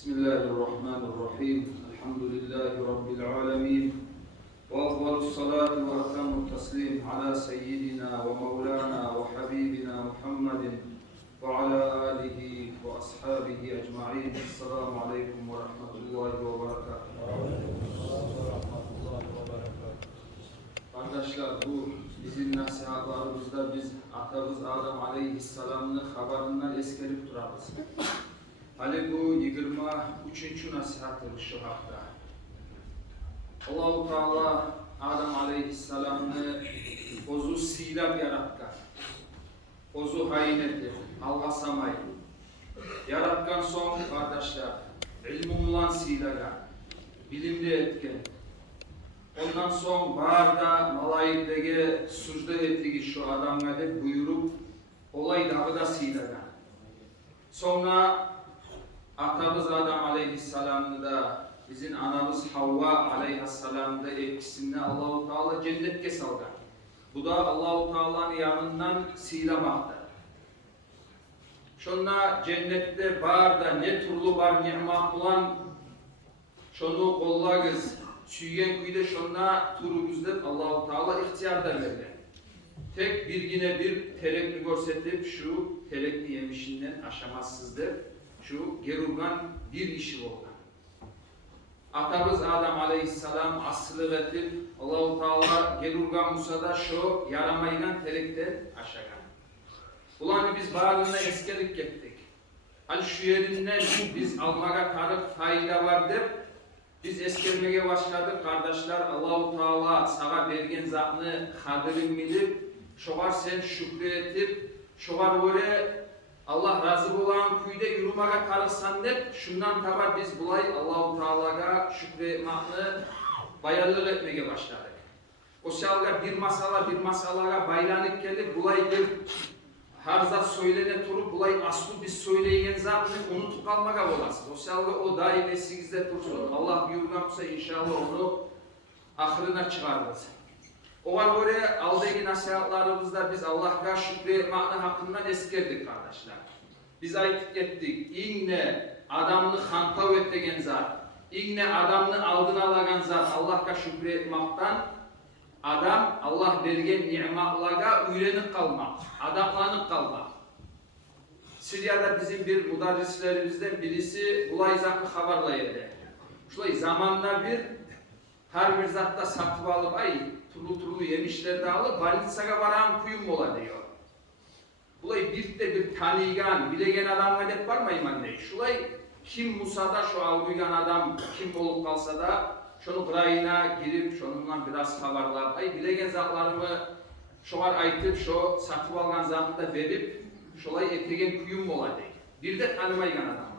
Bismillahirrahmanirrahim. Elhamdülillahi Rabbil alemin. Ve afdalus salatu ve etamut teslim ala seyyidina ve mevlana ve habibina Muhammedin ve ala alihi ve ashabihi ecma'in. Esselamu aleyküm ve rahmetullahi ve berekatuhu. Kardeşler, bu bizim nasihatlarımızda biz atamız Adem Aleyhisselam'ın haberından eskerip durarız. Hali bu 23. nasihatımız şu hafta. Allah-u Teala Adem Aleyhisselam'ı ozu silab yaratkan, ozu hayin etip, algasamay, yaratkan son kardeşler, ilmumlan silagan, bilimli etken, ondan son barda malayiklege sucda ettiği şu adamga hep buyurup, olay da silagan. Sonra atamız Adem Aleyhisselam'ı da bizim anamız Havva Aleyhisselam'ı da etkisinde Allah-u Teala cennetke salgan. Bu da Allah-u Teala'nın yanından silamakta. Şonna cennette barda ne türlü bar nimet bulan şonu kollagız süygen kuyda şonna turumuzda Allah-u Teala ihtiyarda verdi. Tek birgine bir terekli görsetip şu terekli yemişinden aşamazsızdır. Şu gerurgan bir işi oldu. Atamız Adem Aleyhisselam asılı etip Allah-u Teala gerurgan Musa'da şu yaramayla terekten aşağı. Ulan biz bağrına eskelik gittik. Hani şu yerinden biz almaga tarık fayda vardır. Biz eskermeye başladık kardeşler. Allah-u Teala sana bergen zatını kadrin bilip şovar sen şükrü etip şovar böyle Allah razı olan kuyda yürümeye karışsan dep şundan tabi biz bulay Allah-u Teala'ga şükretmekni bayarlık etmeye başladık. O şalga bir masalaga baylanıp gelip bulay bir her zat söylene turup bulay aslı biz söyleyen zatını unutup kalmaya olasın. O şalga o daim esinizde dursun. Allah buyurgamsa inşallah onu ahırına çıkarırız. O var böyle aldaki nasihatlarımızda biz Allah'a şükretmekni hakkından eskerdik kardeşler. Biz ayettik ettik. İnne adamını hantav ettiğin zat, inne adamını aldın alagan zat Allah'a şükretmekten adam Allah bergen nimetlarga üylenip kalmak, adamlanıp kalmak. Suriye'de bizim bir müderrislerimizden birisi bulay zatını haberlaydı. Şulay zamanla bir her bir zatta satıp alıp turlu yemişler de alıp Balitsa'ga varan kuyum ola diyor. Bulay bir tanıyan, bilegen adamla hep var mı iman değil. Şulay kim Musa'da şu algıyan adam kim olup kalsa da şunu kırayına girip şununla biraz haberler. Bilegen zatlarımı şu var aytıp şu satıp algan zatı da verip şulay etegen kuyum ola değil. Bir de tanımayan adamla.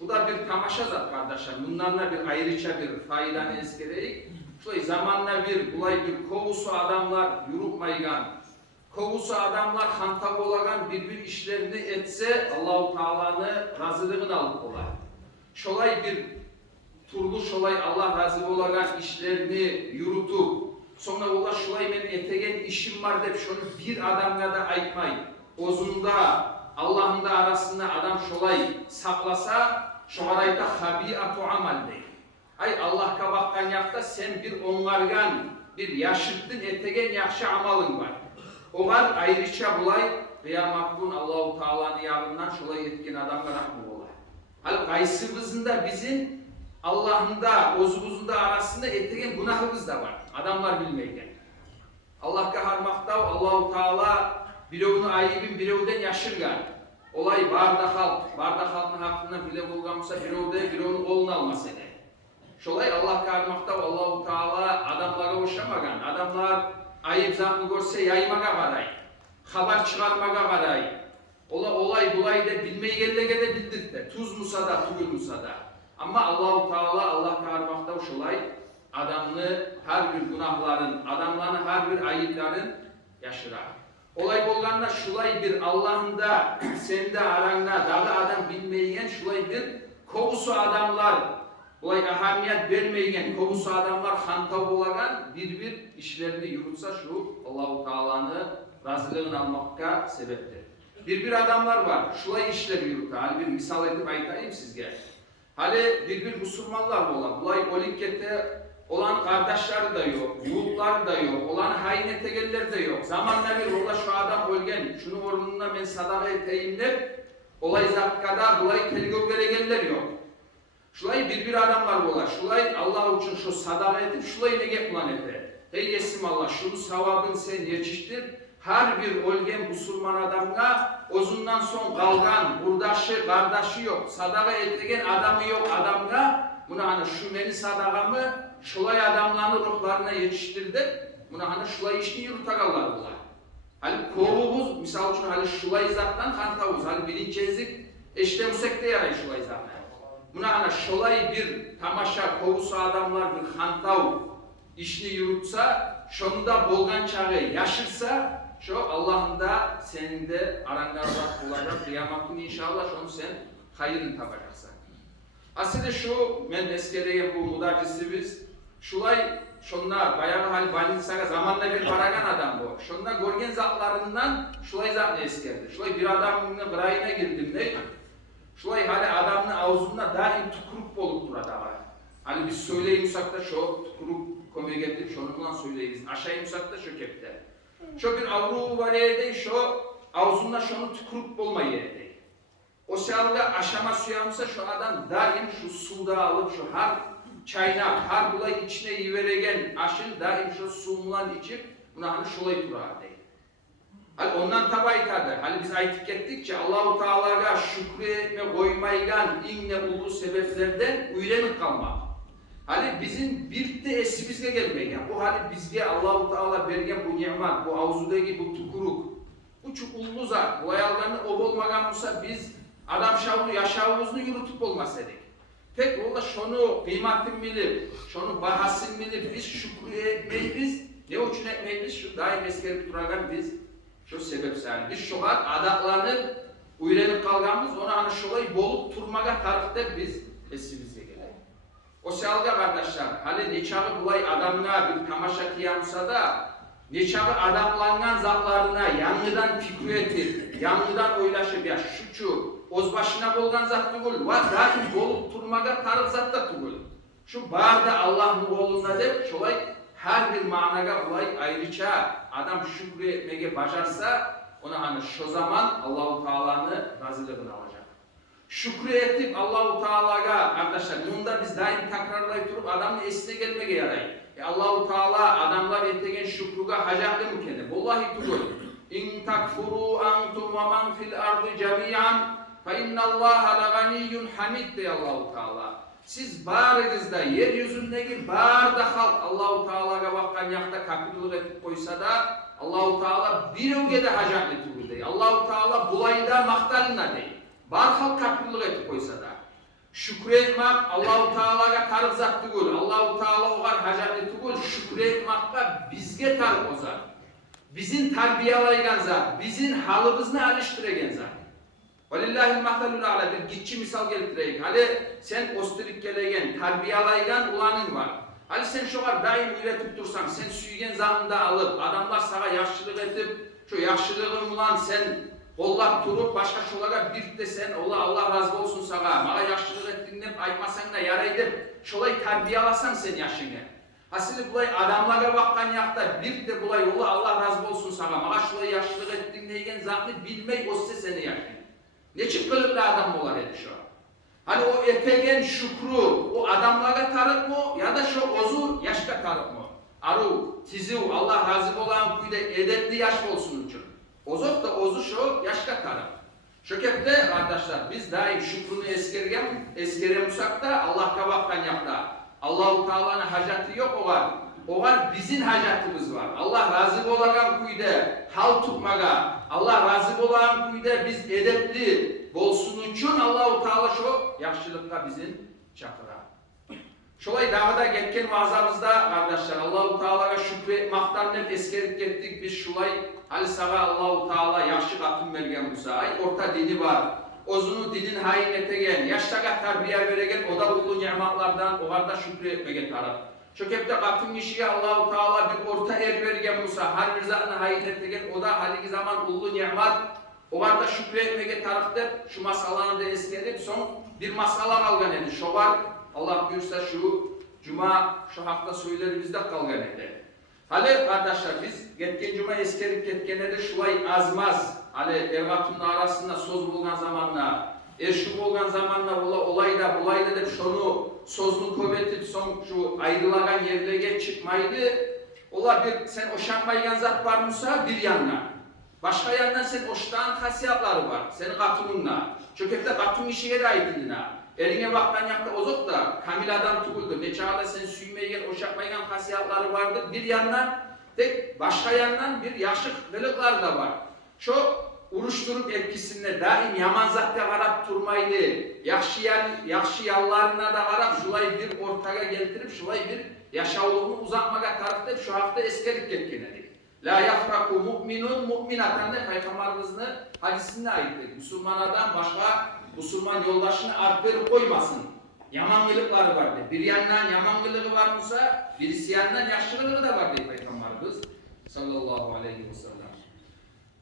Bu da bir tamaşa zat kardeşler. Bundan da bir ayrıca bir faydanı eskereyik. Şöyle zamanla bir bulay bir kovusu adamlar yürütmaygan, kovusu adamlar hantav olagan bir işlerini etse Allah-u Teala'nın razılığını alıp olar. Şolay bir turlu şolay Allah razı olagan işlerini yürütüp sonra ola şolay benim etegen işim var deyip şunu bir adamla da aytmay. Ozunda Allah'ın da arasında adam şolay saklasa şolarayda habiatu amal değil. Allah'a bakkan yakta sen bir onlargan, bir yaşıttın etegen yakşı amalın var. O var ayrıca bulay, kıyamet gün Allah-u Teala'nın yanından şolay etken adamlar rahmet olay. Hal kaysımızın da bizim Allah'ın da, ozumuzun da arasında etegen günahımız da var. Adamlar bilmeyken. Allah'a harmakta Allah-u Teala birovunu ayıbın birovden yaşırgan. Olay barda halkın hakkında bile bulgamsa birovunu kolunu almasa eder. Şolay Allah karmakta Allah-u Teala adamlara hoşamagan. Adamlar ayıp zatını görse yaymaga varay. Haber çıkarmaga varay. Olay bulay da bilmeyi gellege de bildirdi. Tuz musa da, tugul musa da. Ama Allah-u Teala Allah karmakta şolay adamını her bir günahların, adamların her bir ayıpların yaşırar. Olay bolganda şulay bir Allah'ın da sende aranda dağı adam bilmeyen şulay bir kovusu adamlar olay ahamiyet vermeyen kovusu adamlar hantav olagan bir işlerini yürütse şu Allah-u Teala'nın razılığını almakka sebeptir. bir adamlar var. Şulay işler yürütü. Hani bir misal edip aytayım sizge. Hani bir Müslümanlar olan, bulay olinkette olan kardeşleri de yok, yuğutları da yok, olan hain etegeller de yok. Zamanla bir ola şu adam ölgen, şunu orununa ben sadaka eteyim der, olay zatkada bulay telgök veregenler yok. Şulay bir adamlar ola, şulay Allah için şu sadaka edip şulay nege bulan epe. Hey yesim Allah, şunu savabın sen yetiştir. Her bir ölgen Müslüman adamga ozundan son kalgan, burdaşı, kardeşi yok, sadaka etegen adamı yok adamga, buna hani şu meni sadakamı, şulay adamlarını ruhlarına yetiştirdi, buna hani şulay işini yürütakallar bunlar. Hani kovumuz, misal için hani şulay zattan kantavuz, hani bilinçsizlik eştemusek de yaray şulay zattan. Buna hani şulay bir tamaşa kovusu adamlar bir kantav işini yürütsa, şonda bolgan çağı yaşırsa, şu Allah'ın da senin de aranda olacak kıyamet günü inşallah şunu sen hayırını tapacaksın. Aslında şu men eskereye bu mudarrisimiz şulay şunlar bayağı hal balinsaga zamanla bir baragan adam bu. Şunlar görgen zatlarından şulay zat ne eskerdi. Şulay bir adamın gırayına girdim ne? Şulay hali adamın ağzında daim tukuruk bolup durada var. Hani biz söyleyimsak da şu tukuruk konuya getirip şununla söyleyiz. Aşağıyımsak da şu kepte. Şu bir avru var yerde şu ağzında şunu tükürük olma yerde. O sırada aşama suyamsa şu adam daim şu suda alıp şu her çaynak, her bulay içine yiveregen aşın daim şu sumulan içip buna hani şulay durağı değil. Hani ondan tabaytadı. Hani biz aytık ettikçe Allah-u Teala'ga şükretme koymaygan inne ulu sebeplerden uyrenip kalmak. Hani bizim bir de esimizge gelmeyen, bu hani bizge Allah-u Teala bergen bu nimet, bu avzudaki bu tukuruk, bu çok ulu zat, bu ayallarını o olmagan olsa biz adam şavru yaşavımızını yürütüp olmasaydık. Tek ola şunu kıymetin bilip, şunu bahasın bilip, biz şükür etmeyiz, ne için etmeyiz, şu daim eskerip duragan biz, şu sebepse yani biz şu kadar adaklanıp, uyrenip kalganımız, ona hani şolay bolup turmaga tarıkta biz esimizge gelelim. O sırada kardeşler, hani neçağı bulay adamına bir tamaşa kıyamsa da, neçağı adamlanan zatlarına yanıdan fikir etip, yanıdan oylaşıp ya şuçu, ozbaşına bolgan zat tugul, var daim bolup turmaga tarık zat da tugul. Şu barda Allah'ın oğluna de, şolay her bir managa bulay ayrıca adam şükür etmeye başarsa, ona hani şu zaman Allah-u Teala'nın razılığını alacak. Şükür etip Allah-u Teala'ga arkadaşlar, bunda biz daim tekrarlayıp durup adamın esine gelmeye yarayın. Allah-u Teala adamlar etegen şükruga hacaklı mı kendi? Vallahi tutur. İn takfuru antum ve man fil ardı cemiyan fe innallaha la ganiyyun hamid diye Allah-u Teala. Siz bağrınızda yeryüzündeki bağırda halk Allah-u Teala'ga bakkan yakta kapituluk etip koysa da Allah-u Teala bir öge de hacaklı tutur diye. Allah-u Teala bulayda maktalına değil. Bar halk kapituluk etip koysa da. Şükretmek Allah-u Teala'ga tarık zat tugul. Allah-u Teala oğar hacaklı tugul. Şükretmekka bizge tarık o zat. Bizim tarbiyalaygan zat. Bizim halımızını alıştıregen zat. Velillahil mahtalul ala bir gitçi misal getireyim. Hani sen ostirik gelegen, tarbiyalaygan ulanın var. Hani sen şu kadar daim üretip dursan, sen süygen zamında alıp, adamlar sana yaşlılık edip, şu yaşlılığın ulan sen kollap durup, başka şolaga bir de sen, Allah razı olsun sana, bana yaşlılık ettiğinde aytmasan da yaraydıp, şolay tarbiyalasan sen yaşını. Hasili bulay adamlara bakkan yakta bir de bulay Allah razı olsun sana, bana şolay yaşlılık ettiğinde zatını bilmeyi o size seni yaşını. Ne çift kılıklı adam olar edi şu an. Hani o etegen şükrü, o adamlara tarık mı ya da şu ozu yaşka tarık mı? Aru, tiziv, Allah razı olan kuyda edepli yaş olsun için. Ozok da ozu şu yaşka tarık. Şu kepte arkadaşlar biz daim şükrünü eskeremsak da Allah kabaktan yakta. Allah-u Teala'nın hacatı yok oğar. Oğar bizim hacatımız var. Allah razı olan kuyda hal tutmaga, Allah razı olan kuyda biz edepli bolsun için Allah-u Teala şu yaxşılıkka bizim çakıra. Şolay dağda getken vaazamızda kardeşler Allah-u Teala'ga şükretmaktan hep eskerip gettik biz şolay hali sağa Allah-u Teala yaxşı katın vergen bu ay orta dini var. Ozunu dinin hayin etegen, yaştaga terbiye veregen o da ulu nimetlardan oğarda şükretmegen taraf. Çökepte katın kişiye Allah-u Teala bir orta er vergen Musa, her bir zatını hayin etegen o da haliki zaman ulu nimet Oğanda şükretmege tarafta şu masalarını da eskedip son bir masala kalgan edi. Şu var Allah buyursa şu cuma şu hafta söylerimizde kalgan edi. Hali kardeşler biz geçen cuma eskerip ketkenede şulay azmaz. Hali ervatunla arasında söz bulgan zamanla eşi bulgan zamanla olayda bulayda dep şonu sözünü köbetip son şu ayrılagan yerlere çıkmaydı. Ola bir sen oşanmaygan zat var mısa bir yanına. Başka yandan sen oştan hasiyatları var. Senin katununla. Çökepte katun işine de aitindina. Eline baktan yakta ozok da kamil adam tukuldu. Ne çağda sen süymeygen, oşakmaygan hasiyatları vardır. Bir yandan tek başka yandan bir yaşıklıklar da var. Şu uruşturup etkisinde daim yaman zatta varap durmaydı. Yakşı yallarına da varap şulay bir ortaga getirip şulay bir yaşavluğunu uzatmaga tarifte şu hafta eskerip ketkenedik. La yafraku mu'minun mu'minatan de Peygamberimizin hadisine aittir. Müslüman adam başka Müslüman yoldaşını arttırıp koymasın. Yamanlıkları vardı. Bir yandan yamanlığı var mısa, birisi yandan yaşlılığı da vardı Peygamberimiz sallallahu aleyhi ve sellem.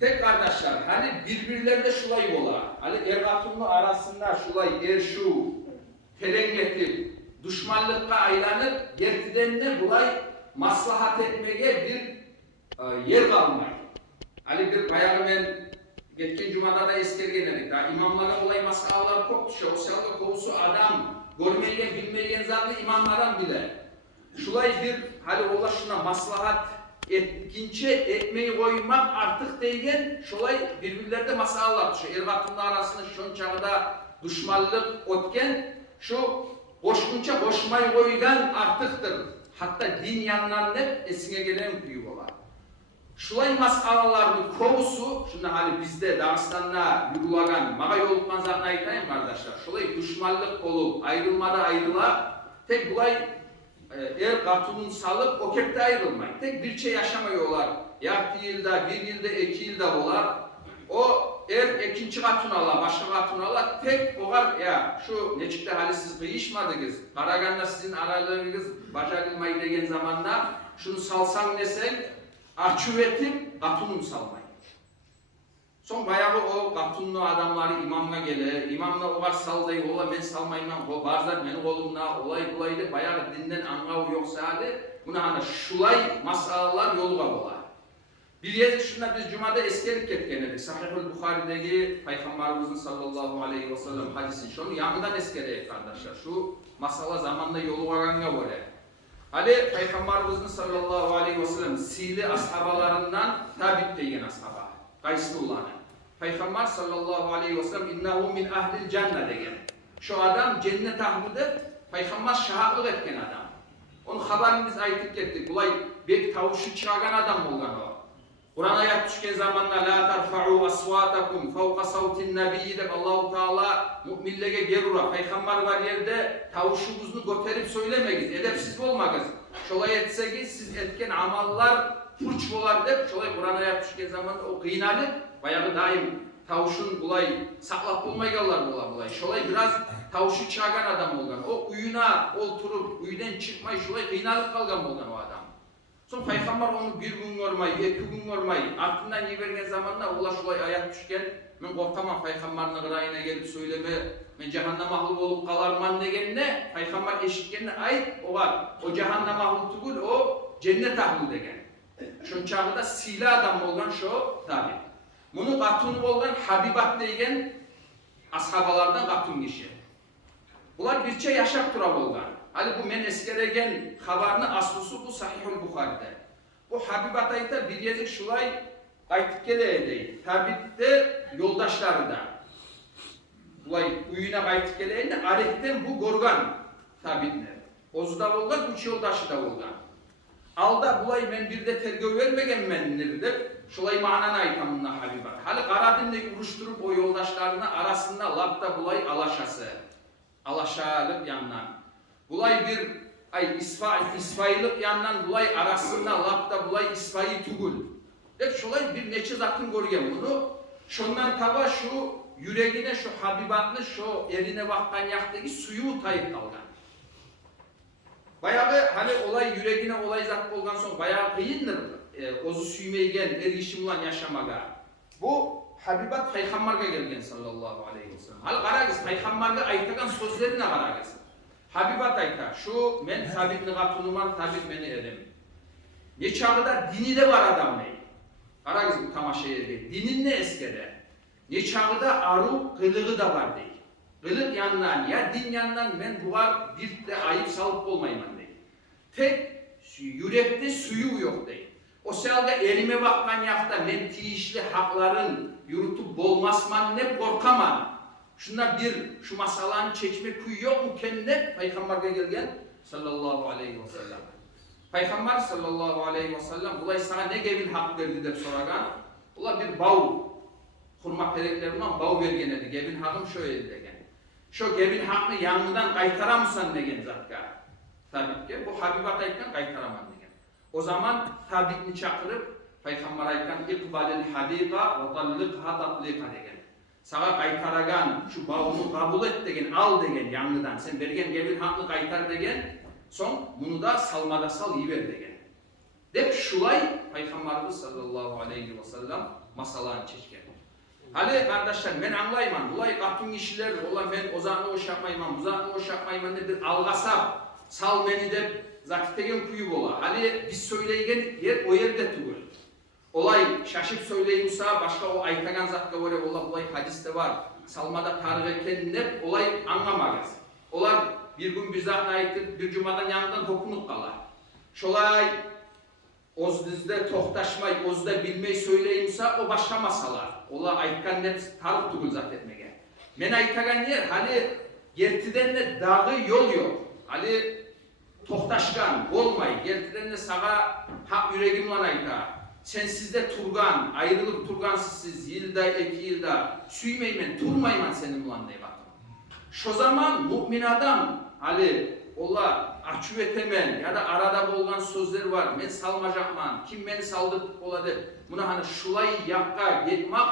Tek kardeşler, hani birbirlerinde şulay ola, hani ergatunlu arasında şulay erşu, terengetip, düşmanlıkka aylanıp, gertidenine bulay maslahat etmeye bir yer kalmay. Hani bir bayağı ben geçen cumada da eskergen dedik. Daha imamlara olay masallar koptu. O sırada kovusu adam, görmeyen bilmeyen zatlı imamlardan bile. Şulay bir hani ola şuna maslahat etkince etmeyi koymak artık değilken şulay birbirlerde masallar. Şu ervatınla arasında şun çağda düşmanlık otken şu boşkunça boşmayı koygan artıktır. Hatta din yanlarında esine gelen büyük olar. Şulay masalalarının kovusu, şimdi hani bizde Dağıstan'da yürülagan, mağa yolukman zatına aytayım kardeşler. Şulay düşmanlık olup, ayrılmada ayrıla, tek bulay katunun salıp, o kepte ayrılmay. Tek bir şey yaşamıyorlar. Yartı yılda, bir yılda, 2 yılda olar. O ikinci katun ala, başka katun ala, tek olar ya şu neçikte hali siz kıyışmadınız. Karaganda sizin aralığınız bacakılmayı degen zamanda şunu salsan desen, açıvetip katunum salmayın. Son bayağı o katunlu adamları imamla gele, imamla o var saldayı, ola ben salmayman, o barzak benim kolumla, olay bulaydı, bayağı dinden angavu yoksa hadi, buna hani şulay masalalar yolga ola. Bir yezik şuna biz Cuma'da eskerlik etkenedik. Sahih-ül Bukhari'deki Peygamberimizin sallallahu aleyhi ve sellem hadisin şunu yanından eskereyek kardeşler. Şu masala zamanla yolu varanga böyle. Hani Peygamberimizin sallallahu aleyhi ve sellem sili ashabalarından tabip deyen ashaba. Kayıslıulanı. Peygamber sallallahu aleyhi ve sellem innehu min ahlil cennet deyen. Şu adam cennet ahlidir. Peygamber şahitlik etken adam. Onun haberini biz aytıp gettik. Bulay bek tavuşu çıragan adam olgan o. Kur'an ayet düşken zamanla la tarfa'u aswatakum fawqa savtin nebiyyi dep Allahu Teala müminlere gerura peygamber var yerde tavuşunuzu göterip söylemeyiz, edepsiz olmayız. Şolay etseniz siz etken amallar furç bolar dep şolay Kur'an ayet düşken zamanla o kıynalıp bayağı daim tavuşun bulay saklap bulmaygallar bulay. Şolay biraz tavuşu çağgan adam olgan. O uyuna oturup uyudan çıkmay şolay kıynalıp kalgan olgan o adam. Son Peygamber onu bir gün görmeyi, 2 gün görmeyi, ardından yibergen zamanla ola şulay ayat düşken, men korkamam Peygamber'in gırayına gelip söyleme, men cehennem mahlup olup kalarman degenine, Peygamber eşitkenine ait o var. O cehennem mahlup değil, o cennet ahlu degen. Şun çağda sila adam olgan şu tabi. Bunu katunu olgan Habibat degen ashabalardan katun kişi. Bunlar birçe yaşap tura olgan. Hani bu men eskeregen habarını aslısı bu Sahih-ül Bukhari'de. Bu Habibat ayta bir yezik şulay aytıp gele edeyim. Tabitte yoldaşları da. Bulay uyuna aytıp gele edeyim. Ariften bu gorgan tabitler. Ozuda olgan, 3 yoldaşı da olgan. Alda bulay men bir de tergöv vermegen menlirdir. Şulay manana aytamınla Habibat. Hali karadimde uruşturup o yoldaşlarına arasında labda bulay alaşası. Alaşalıp yandan. Bulay bir İsfaillik yandan bulay arasında lapta bulay İsfail tugul. Hep şolay bir neçe zatın görgen bunu. Şundan taba şu yüreğine şu Habibatlı şu eline baktan yaktaki suyu tayıp kalgan. Bayağı hani olay yüreğine olay zat olgan son bayağı kıyındır. Ozu süymeygen erişim ulan yaşamaga. Bu Habibat Peygamber'e gelgen sallallahu aleyhi ve sellem. Hal qaragız Peygamber'e aytagan sözlerine qaragız. Habibat ayta, şu men Sabit'ni qatunuman, Sabit meni edem. Ne çağıda dini de var adam ne? Qaragız bu tamaşa yerde. Dinin ne eskede? Ne çağıda aru kılığı da var değil. Kılık yandan ya din yandan men bular bir de ayıp salıp olmayman değil. Tek yürekte suyu yok değil. O selga elime bakkan yakta men tiyişli hakların yürütüp bolmasman ne korkaman. Şunda bir şu masalanı çekme kuyu yok mu kendine? Peygamber'e gelgen sallallahu aleyhi ve sellem. Peygamber sallallahu aleyhi ve sellem bulay sana ne gebin hak verdi der soragan. Ula bir bav hurma pereklerinden bav vergen edi. Gebin hakkım şöyle degen. Şu gebin hakkını yanından kaytaramsan degen zatka. Tabii ki bu Habibat aytkan kaytaraman degen. O zaman tabitni çakırıp Peygamber aytkan ikbalil hadika ve talliqha tatlika degen. Sağa kaytaragan şu bağını kabul et degen, al degen yanından. Sen bergen gebin hakkını kaytar degen, son bunu da salmada sal yiver degen. Dep şulay Peygamberimiz sallallahu aleyhi ve sellem masalarını çeşken. Hadi kardeşler ben anlayman, bulay katın işler, ola ben ozanı hoş yapmayman, buzanı hoş yapmayman nedir, algasap, sal beni de zakitegen kuyu bola. Hadi biz söyleygen yer o yerde tuğur. Olay şaşıp söyleyimsa başka o aytagan zatka var, olay hadiste var. Salmada tarihken ne olay anlamagız. Olar bir gün bir zat aytır, bir cumadan yanından dokunup kalar. Şolay ozdizde tohtaşmay, ozda bilmeyi söyleyimsa o başka masalar. Ola aytkan net tarih tuğul zat etmege. Men aytagan yer hani gertiden de dağı yol yok. Hani tohtaşkan olmay, gertiden de sağa hak yüreğimle ayta. Sen sizde turgan, ayrılıp turgansız yılda, 2 yılda süymeymen, turmayman senin ulan diye bakın. Şu zaman mümin adam, Ali, ola açı etemen ya da arada bolgan sözler var, men salmacakman, kim beni saldırıp oladı, buna hani şulay yakka gitmek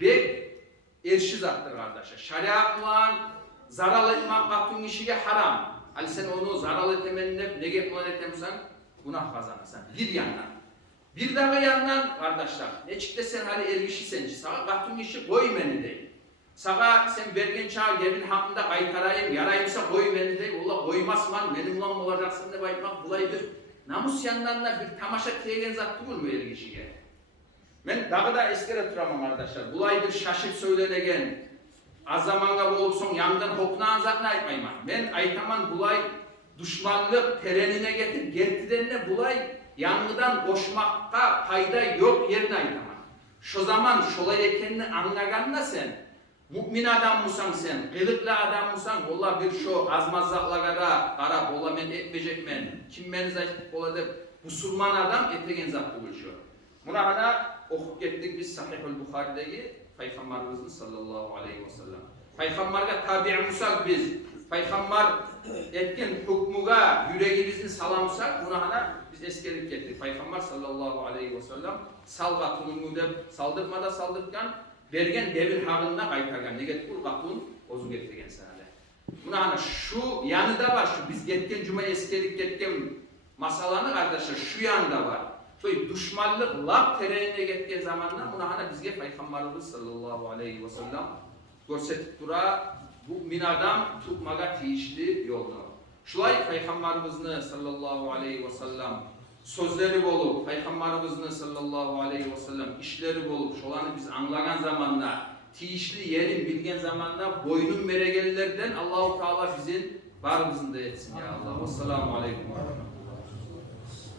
bek erşiz attır kardeşler. Şariatla zaral etmek katın işige haram. Ali sen onu zaral etemenine ne getmen etemsen, günah kazanırsan. Bir yandan. Bir daha yandan kardeşler, ne çıktı sen hali ergişi senci, sağa katın işi koy beni değil. Sağa sen bergen çağa gebin hakkında kaytarayım, yarayımsa koy beni değil, ola koymazman, benim ulan olacaksın da baytmak bulaydır. Namus yandan da bir tamaşa teygen zat değil mi ergişiye? Ben daha da eskere turamam kardeşler, bulaydır şaşıp söylenegen, az zamanga bolup son yandan hoknağın zatını aytmayman. Ben aytaman bulay düşmanlık terenine getir, gertidenine bulay yanlıdan koşmakta fayda yok yerine aytaman. Şu zaman şolay ekenini anlaganla sen, mümin adam mısan sen, kılıklı adam mısan, ola bir şu azmazzaklara karab, ola men etmeyecek men, kim beni zayıf oladı, musulman adam etegen zat buluşuyor. Buna hana okup gittik biz Sahih-ül Bukhari'deki Peygamberimizin sallallahu aleyhi ve sellem. Peygamber'e tabi musak biz, Peygamber etken hukmuga yüreğimizin salamsak, buna hana biz eskerip gettik. Peygamber sallallahu aleyhi ve sellem salga tununu dep saldırmada saldırtkan, bergen devir hağında kaytargan. Ne get bu kapun ozu getirigen sana. Buna hana şu yanı da var, şu biz getken cuma eskerip getken masalanı kardeşler şu yanında var. Şöyle düşmanlık lap terenine getken zamanla buna hana bizge Peygamberimiz sallallahu aleyhi ve sellem görsetip dura bu min adam tutmaga tiyişli yolda. Şulay Peygamberimizin sallallahu aleyhi ve sellem sözleri bolup, Peygamberimizin sallallahu aleyhi ve sellem işleri bolup, şolanı biz anlagan zamanla, tiyişli yerin bilgen zamanla boynun meregellerden Allah-u Teala bizim varımızın da etsin ya Allah. Vesselamu aleykum ve rahmetullah.